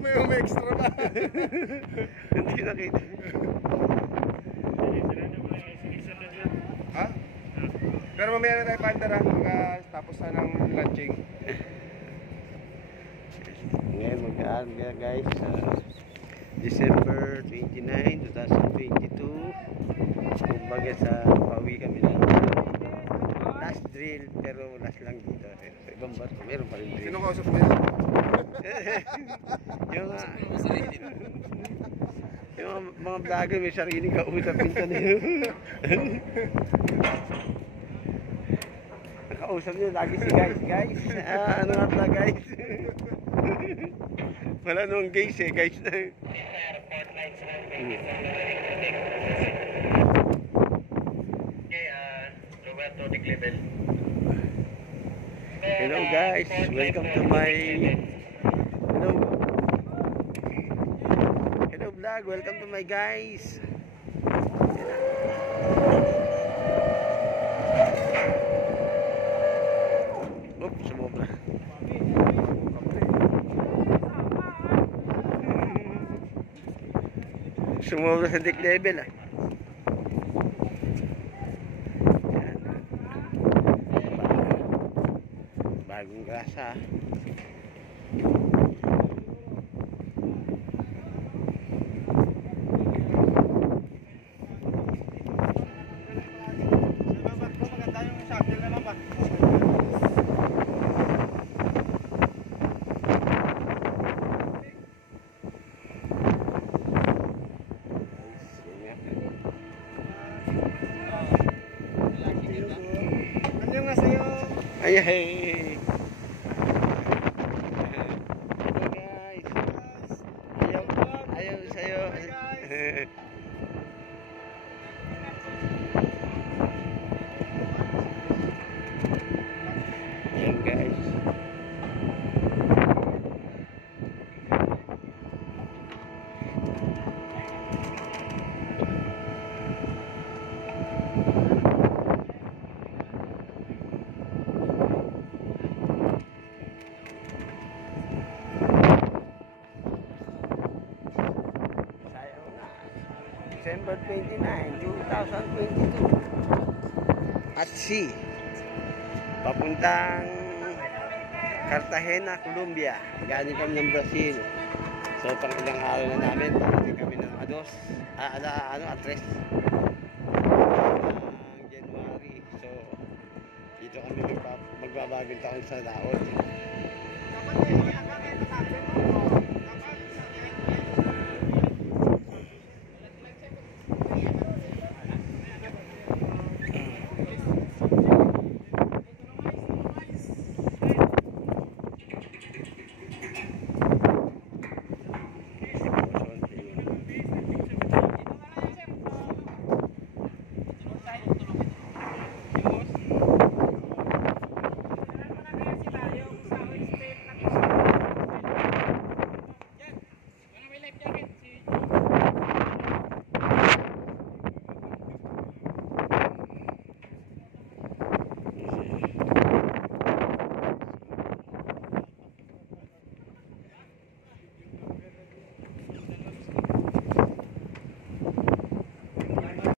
May extra ba? Hindi ko nakita. Ha? Pero mamaya na tayo partner ha. Tapos na ng lunching. Ngayon mag-aaral guys. December 29, 2022. Kumbaga sa pauwi kami na last drill, pero last lang dito. Sa ibang barko, meron pa rin drill. Sino kausap mo yun? yung mga vlogger may sariling kausap minsan nyo. Nakausap nyo lagi si guys. Ano nga pala guys? Wala nung guys guys na. Hello guys, welcome to my hello vlog, welcome to my guys. Oops, sumobra. Sumobra sa deck level ah. Bagong grasa. Maganda yung shuttle na lang ba? Ano nga sa'yo? Ay, hey. Ayaw sa'yo. Ayan guys. December 29, 2022 at sea papuntang Cartagena, Colombia. Galing kami ng Brazil. So pang ilang araw na namin, pagdating kami ng atres ng January. So dito kami magbabagong taon sa laot.